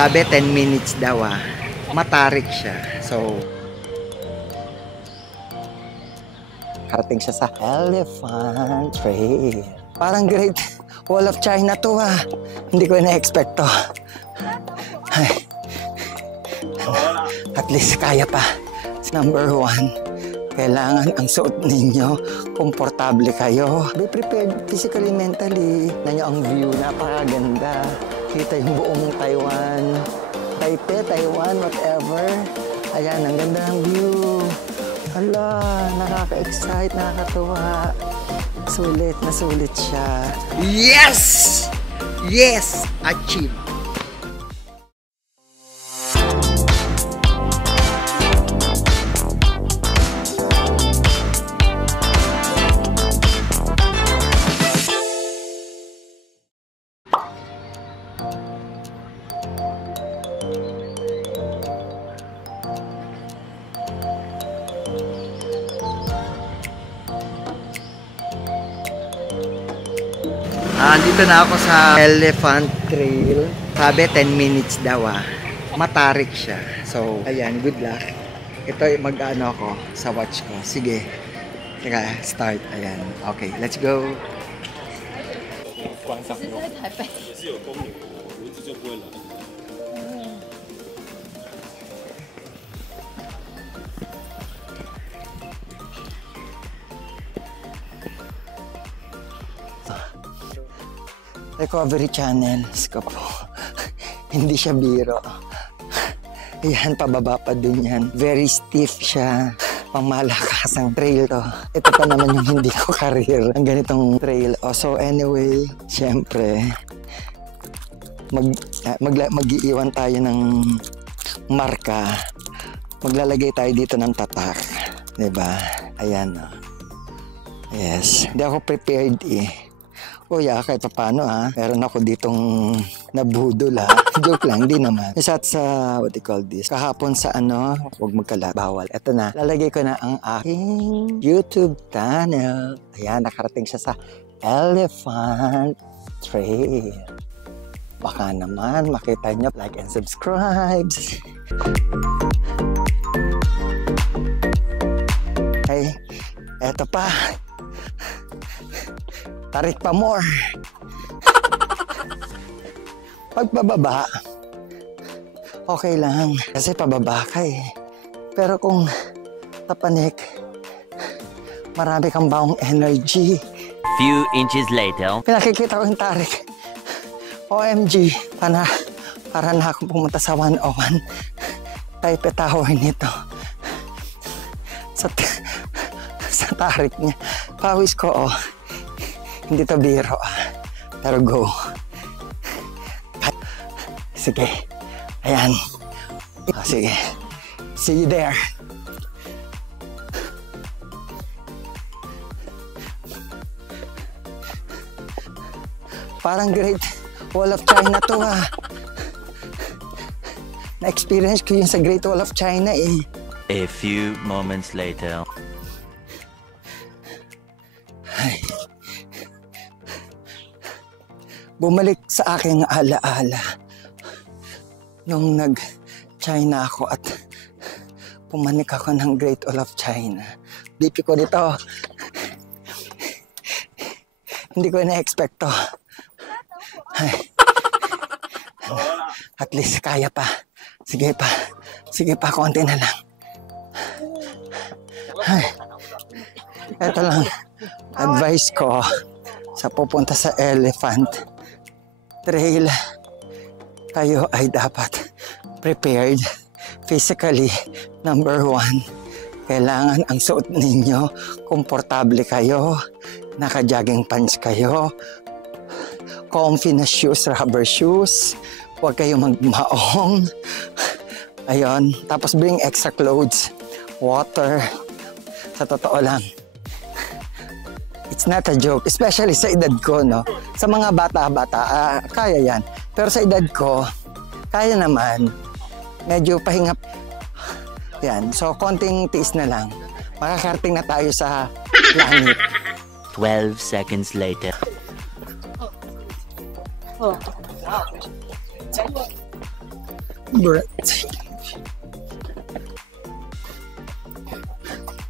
Sabi 10 minutes daw Matarik siya. So, karating siya sa Elephant Trail. Parang Great Wall of China to Hindi ko na-expect to. Ay. At least kaya pa. Number 1, kailangan ang suot ninyo, komportable kayo. Be prepared physically, mentally. Nanyo ang view, napakaganda. Kita yung buong Taiwan. Taipei, Taiwan, whatever. Ayan, ang ganda ng view. Hala, nakaka-excite, nakakatuwa. Sulit na sulit siya. Yes! Yes! Achieve! Dito na ako sa Elephant Trail. Sabi 10 minutes daw Matarik siya. So, ayan, good luck. Ito mag-ano ako sa watch ko. Sige. Teka, start. Ayan. Okay, let's go. Recovery channels ko po. Hindi siya biro. Ayan, pababa pa din yan. Very stiff siya. Pangmalakasang trail to. Ito pa naman yung hindi ko career. Ang ganitong trail. So anyway, syempre, mag-iiwan tayo ng marka. Maglalagay tayo dito ng tatak. Diba? Ayan. Yes. Hindi ako prepared Kuya, kahit pa paano meron ako ditong nabudol Joke lang, di naman. Isa sa, what do you call this? Kahapon sa huwag magkalat, bawal. Eto na, lalagay ko na ang aking YouTube channel. Ayan, nakarating siya sa Elephant Trail. Baka naman makita nyo, like and subscribe. Hey, eto pa. Tarik pa more. Pagpababa, okay lang. Kasi pababa ka Pero kung tapanik, marami kang baong energy. Few inches later. Pinakikita ko yung tarik. OMG, para na akong pumunta sa 101. Taipei Tower nito. Sa tarik niya. Pawis ko Hindi to biro pero go. Sige. Ayan. Sige. See you there. Parang Great Wall of China to Na-experience ko yung sa Great Wall of China A few moments later. Ay. Bumalik sa aking alaala nung nag-China ako at pumanik ako ng Great Wall of China. BP ko dito. Hindi ko na-expect to. Ay. At least kaya pa. Sige pa, konti na lang. Ay. Ito lang, advice ko sa pupunta sa Elephant Trail, kayo ay dapat prepared physically. Number 1, kailangan ang suot ninyo, komportable kayo, naka-jogging pants kayo, comfy na shoes, rubber shoes, huwag kayo magmaong. Ayun, tapos bring extra clothes, water. Sa totoo lang, it's not a joke, especially sa edad ko, Sa mga bata-bata, kaya yan. Pero sa edad ko, kaya naman. Medyo pahinga. Yan. So, konting tiis na lang. Makakarating na tayo sa langit. 12 seconds later. breath.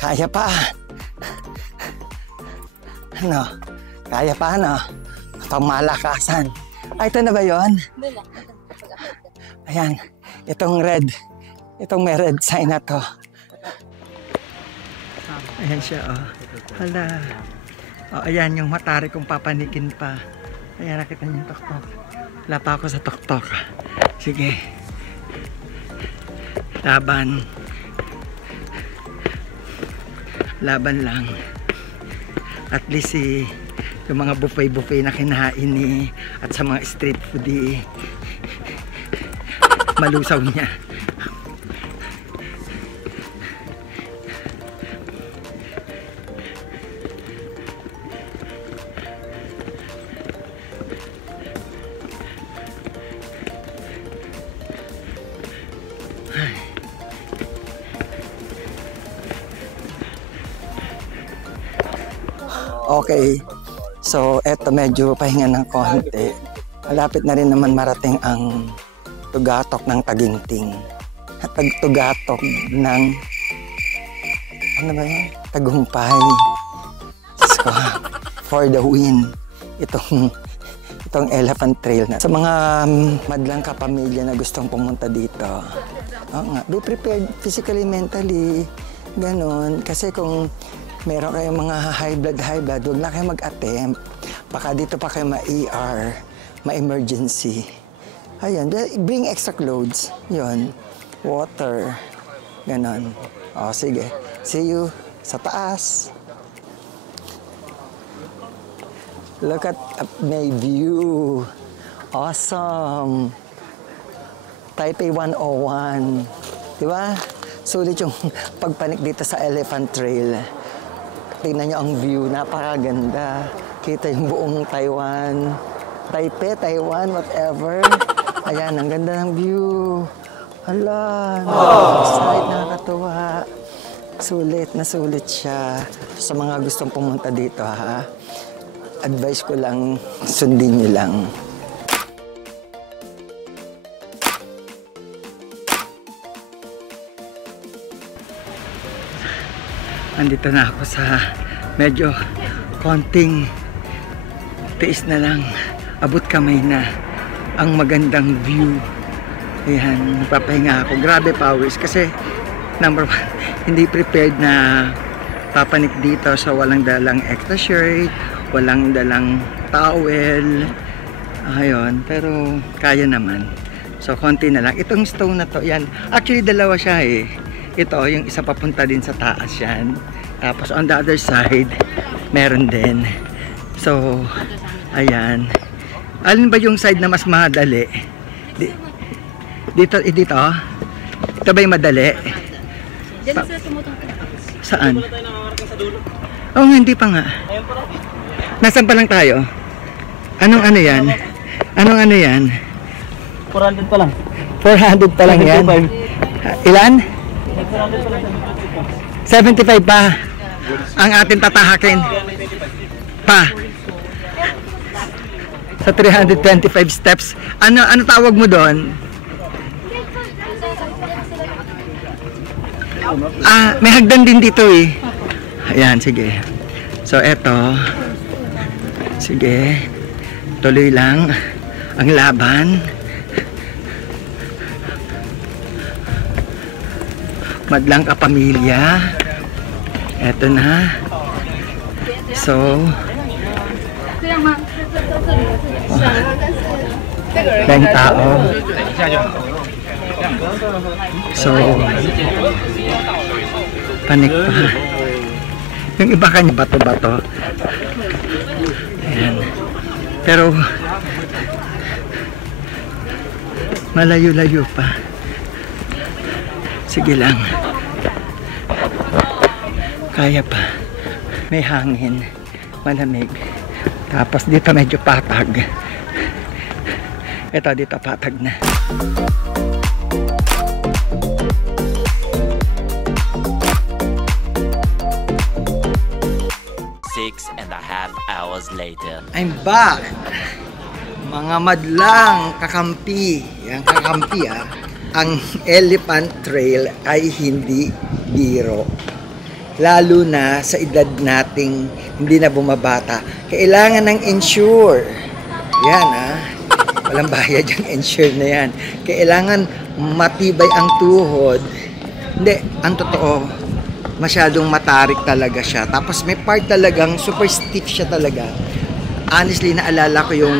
Kaya pa. Ano? Kaya pa, ano? Pangmalakasan. Ay, ito na ba yun? Ayan. Itong red. Itong may red sign na to. Ayan siya, oh. Hala. Oh, ayan yung matari kong papanikin pa. Ayan, nakita niyo yung tok-tok. Wala pa ako sa tok-tok. Sige. Laban. Laban lang. At least yung mga buffet na kinain at sa mga street food malusaw niya. Okay, so eto medyo pahinga ng konti. Malapit na rin naman marating ang tugatok ng Taginting. At tugatok ng ano ba yan? Tagumpay. So, for the win. Itong Elephant Trail na. Sa mga madlang kapamilya na gustong pumunta dito, be prepared physically, mentally, ganon. Kasi kung meron kayong mga high blood, huwag na kayo mag-attempt. Baka dito pa kayo ma-ER, ma-emergency. Ayan, bring extra clothes. Yun, water, ganon. O, sige. See you sa taas. Look at my view. Awesome. Taipei 101. Diba? Sulit yung pagpanik dito sa Elephant Trail. Tingnan nyo ang view, napakaganda. Kita yung buong Taiwan. Taipei, Taiwan, whatever. Ayan, ang ganda ng view. Hala, nakakasayit, nakakatuwa. Sulit na sulit siya. Sa mga gustong pumunta dito, ha? Advice ko lang, sundin nyo lang. Andito na ako sa medyo konting tiis na lang, abot kamay na ang magandang view. Ayan, papahinga ako. Grabe pawis kasi number one, hindi prepared na papanik dito, so walang dalang extra shirt, walang dalang towel. Ayun, pero kaya naman. So konti na lang. Itong stone na to, yan. Actually dalawa siya eh. Ito, yung isa papunta din sa taas yan. Tapos on the other side, meron din. So, ayan. Alin ba yung side na mas madali? Dito? Ito ba yung madali? Saan? Oh, hindi pa nga. Nasaan pa lang tayo? Anong ano yan? Anong ano yan? 400 pa lang. 400 pa lang yan? Ilan? 75 pa ang ating tatahakin pa sa 325 steps. Ano tawag mo doon? May hagdan din dito eh. Ayan, sige. So eto, sige, tuloy lang ang laban. Madlang kapamilya. Eto na. So, dahil tao. So, panik pa. Yung iba kanya bato-bato. Ayan. Pero, malayo-layo pa. Sige lang. Kaya pa. May hangin. Malamig. Tapos dito medyo patag. Ito dito patag na. Six and a half hours later. I'm back. Mga madlang kakampi. Yan kakampi ang Elephant Trail ay hindi biro. Lalo na sa edad nating hindi na bumabata. Kailangan ng insure. Yan walang bayad yung insure na yan. Kailangan matibay ang tuhod. Hindi, ang totoo, masyadong matarik talaga siya. Tapos may part talagang super stiff siya talaga. Honestly, naalala ko yung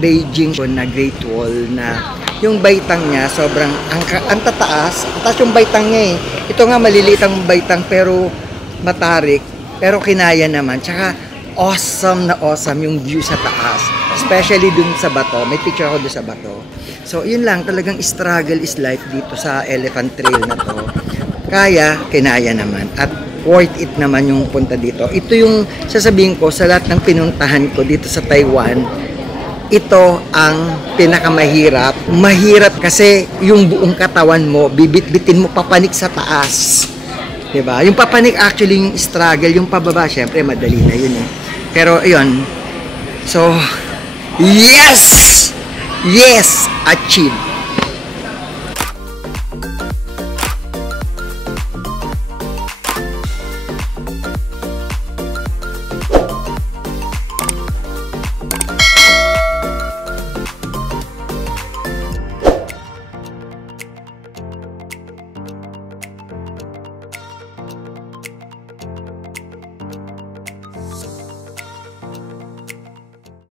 Beijing na Great Wall na yung baitang niya sobrang ang tataas. Taas yung baitang niya Ito nga maliliit ang baitang pero matarik. Pero kinaya naman. Tsaka awesome na awesome yung view sa taas. Especially dun sa bato. May picture ako dun sa bato. So yun lang, talagang struggle is life dito sa Elephant Trail na to. Kaya, kinaya naman. At worth it naman yung punta dito. Ito yung sasabihin ko sa lahat ng pinuntahan ko dito sa Taiwan. Ito ang pinakamahirap. Mahirap kasi yung buong katawan mo, bibit-bitin mo papanik sa taas. Diba? Yung papanik actually yung struggle, yung pababa, syempre madali na yun Pero ayun. So, yes! Yes! Achieve!